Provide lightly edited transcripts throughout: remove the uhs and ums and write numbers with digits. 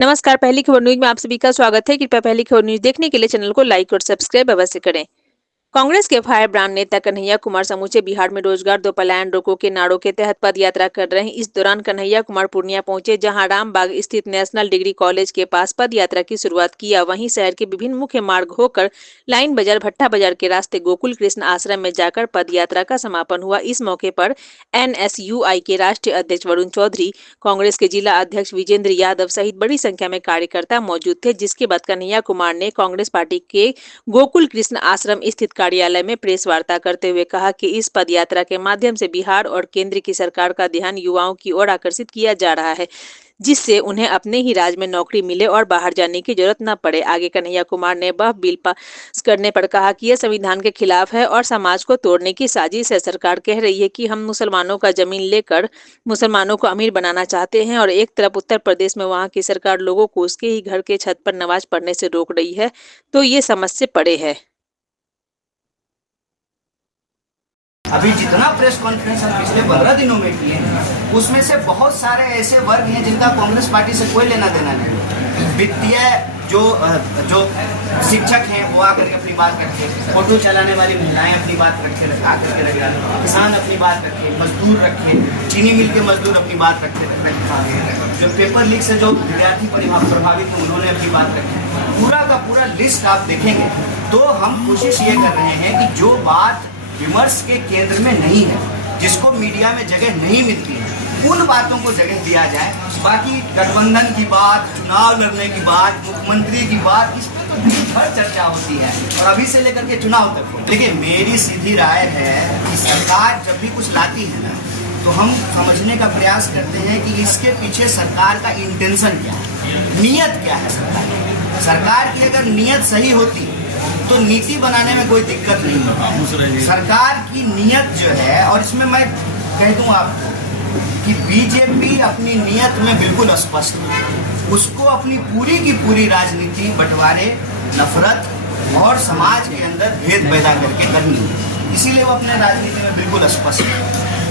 नमस्कार। पहली खबर न्यूज में आप सभी का स्वागत है। कृपया पहली खबर न्यूज देखने के लिए चैनल को लाइक और सब्सक्राइब अवश्य करें। कांग्रेस के फायर ब्रांड नेता कन्हैया कुमार समूचे बिहार में रोजगार दो पलायन रोको के नारों के तहत पद यात्रा कर रहे हैं। इस दौरान कन्हैया कुमार पूर्णिया पहुंचे, जहां रामबाग स्थित नेशनल डिग्री कॉलेज के पास पद यात्रा की शुरुआत किया। वहीं शहर के विभिन्न मुख्य मार्ग होकर लाइन बाजार, भट्टा बाजार के रास्ते गोकुल कृष्ण आश्रम में जाकर पद यात्रा का समापन हुआ। इस मौके पर एनएसयूआई के राष्ट्रीय अध्यक्ष वरुण चौधरी, कांग्रेस के जिला अध्यक्ष विजेंद्र यादव सहित बड़ी संख्या में कार्यकर्ता मौजूद थे। जिसके बाद कन्हैया कुमार ने कांग्रेस पार्टी के गोकुल कृष्ण आश्रम स्थित कार्यालय में प्रेस वार्ता करते हुए कहा कि इस पद यात्रा के माध्यम से बिहार और केंद्र की सरकार का ध्यान युवाओं की ओर आकर्षित किया जा रहा है, जिससे उन्हें अपने ही राज्य में नौकरी मिले और बाहर जाने की जरूरत न पड़े। आगे कन्हैया कुमार ने वह बिल पास करने पर कहा कि यह संविधान के खिलाफ है और समाज को तोड़ने की साजिश है। सरकार कह रही है कि हम मुसलमानों का जमीन लेकर मुसलमानों को अमीर बनाना चाहते हैं, और एक तरफ उत्तर प्रदेश में वहां की सरकार लोगों को उसके ही घर के छत पर नमाज पढ़ने से रोक रही है, तो ये समझ से परे है। अभी जितना प्रेस कॉन्फ्रेंस हम पिछले 15 दिनों में किए हैं, उसमें से बहुत सारे ऐसे वर्ग हैं जिनका कांग्रेस पार्टी से कोई लेना देना नहीं। वित्तीय जो शिक्षक हैं वो आकर के अपनी बात रखे, ऑटो चलाने वाली महिलाएं अपनी बात रखे, आकर के रखे, किसान अपनी बात रखे, मजदूर रखे, चीनी मिल के मजदूर अपनी बात रखे, जो पेपर लीक से जो विद्यार्थी प्रभावित हैं उन्होंने अपनी बात रखी। पूरा का पूरा लिस्ट आप देखेंगे तो हम कोशिश ये कर रहे हैं कि जो बात विमर्श के केंद्र में नहीं है, जिसको मीडिया में जगह नहीं मिलती है, उन बातों को जगह दिया जाए। बाकी गठबंधन की बात, चुनाव लड़ने की बात, मुख्यमंत्री की बात, इस पर तो दिन भर चर्चा होती है और अभी से लेकर के चुनाव तक। देखिए, मेरी सीधी राय है कि सरकार जब भी कुछ लाती है ना, तो हम समझने का प्रयास करते हैं कि इसके पीछे सरकार का इंटेंशन क्या है, नीयत क्या है। सरकार की अगर नीयत सही होती तो नीति बनाने में कोई दिक्कत नहीं होती। सरकार की नीयत जो है, और इसमें मैं कह दूं आपको कि बीजेपी अपनी नीयत में बिल्कुल स्पष्ट है। उसको अपनी पूरी की पूरी राजनीति बंटवारे, नफरत और समाज के अंदर भेद पैदा करके करनी है। इसीलिए वो अपने राजनीति में बिल्कुल स्पष्ट है।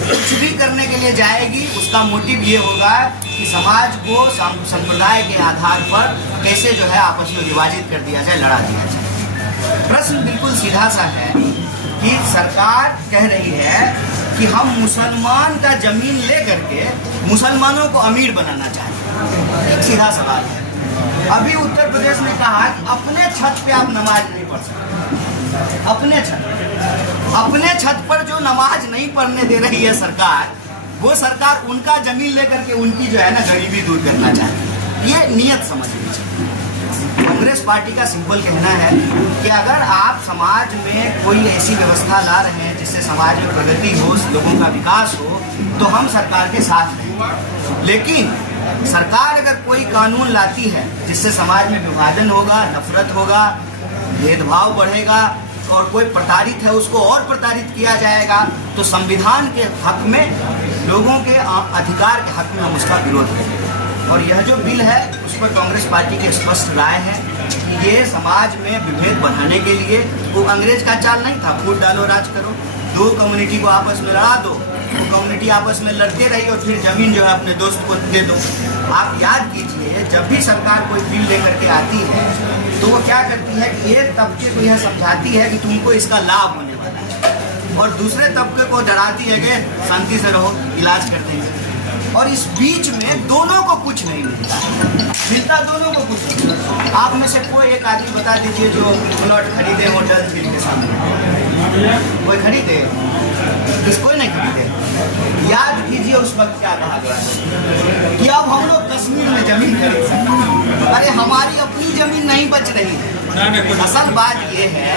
कुछ भी करने के लिए जाएगी, उसका मोटिव ये होगा कि समाज को संप्रदाय के आधार पर कैसे जो है आपस में विभाजित कर दिया जाए, लड़ा दिया जाए। प्रश्न बिल्कुल सीधा सा है कि सरकार कह रही है कि हम मुसलमान का जमीन ले करके मुसलमानों को अमीर बनाना चाहते हैं। एक सीधा सवाल है। अभी उत्तर प्रदेश ने कहा कि अपने छत पे आप नमाज नहीं पढ़ सकते। अपने छत पर जो नमाज नहीं पढ़ने दे रही है सरकार, वो सरकार उनका जमीन लेकर के उनकी जो है ना गरीबी दूर करना चाहती है। ये नियत समझनी चाहिए। कांग्रेस पार्टी का सिंपल कहना है कि अगर आप समाज में कोई ऐसी व्यवस्था ला रहे हैं जिससे समाज में प्रगति हो, लोगों का विकास हो, तो हम सरकार के साथ हैं। लेकिन सरकार अगर कोई कानून लाती है जिससे समाज में विभाजन होगा, नफरत होगा, भेदभाव बढ़ेगा और कोई प्रताड़ित है उसको और प्रताड़ित किया जाएगा, तो संविधान के हक में, लोगों के अधिकार के हक में हम उसका विरोध करेंगे। और यह जो बिल है उस पर कांग्रेस पार्टी की स्पष्ट राय है कि ये समाज में विभेद बढ़ाने के लिए, वो अंग्रेज का चाल नहीं था, फूट डालो राज करो, दो कम्युनिटी को आपस में लड़ा दो, वो कम्युनिटी आपस में लड़ते रही और फिर जमीन जो है अपने दोस्त को दे दो। आप याद कीजिए, जब भी सरकार कोई बिल लेकर के आती है तो वो क्या करती है कि एक तबके को यह समझाती है कि तुमको इसका लाभ होने वाला है, और दूसरे तबके को डराती है कि शांति से रहो, इलाज कर देंगे। और इस बीच में दोनों को कुछ नहीं मिलता, दोनों को कुछ नहीं। आप में से कोई एक आदमी बता दीजिए जो प्लॉट खरीदे हो डल झील के सामने, कोई खरीदे? कोई नहीं खरीदे। याद कीजिए उस वक्त क्या कहा गया कि अब हम लोग कश्मीर में जमीन खरीद सकते। अरे हमारी अपनी जमीन नहीं बच रही है। असल बात यह है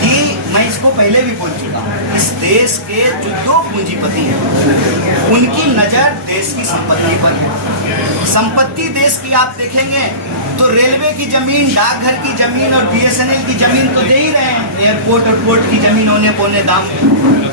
कि मैं इसको पहले भी बोल चुका हूँ, इस देश के जो दो पूंजीपति हैं उनकी नजर देश की संपत्ति पर है। संपत्ति देश की आप देखेंगे तो रेलवे की जमीन, डाकघर की जमीन और बीएसएनएल की जमीन तो दे ही रहे हैं, एयरपोर्ट और पोर्ट की जमीन होने पौने दाम।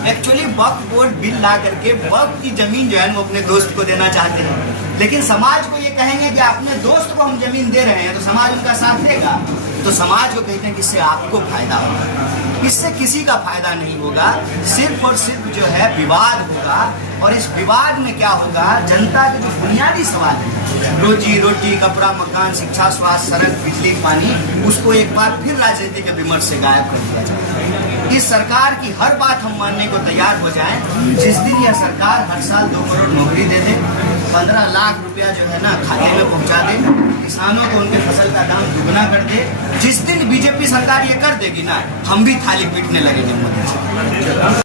एक्चुअली वक्फ बोर्ड बिल ला करके वक्फ की जमीन जो है वो अपने दोस्त को देना चाहते हैं, लेकिन समाज को ये कहेंगे कि अपने दोस्त को हम जमीन दे रहे हैं तो समाज उनका साथ देगा। तो समाज को कहते हैं कि इससे आपको फायदा होगा, इससे किसी का फायदा नहीं होगा, सिर्फ और सिर्फ जो है विवाद होगा। और इस विवाद में क्या होगा, जनता के जो बुनियादी सवाल है रोजी रोटी, कपड़ा, मकान, शिक्षा, स्वास्थ्य, सड़क, बिजली, पानी, उसको एक बार फिर राजनीति के विमर्श से गायब कर दिया जाए। इस सरकार की हर बात हम मानने को तैयार हो जाएं जिस दिन यह सरकार हर साल 2 करोड़ नौकरी दे दे, 15 लाख रुपया जो है ना खाते में पहुंचा दे, किसानों को उनके फसल का दाम दुगना कर दे। जिस दिन बीजेपी सरकार ये कर देगी ना, हम भी थाली पीटने लगेंगे मोदी जी।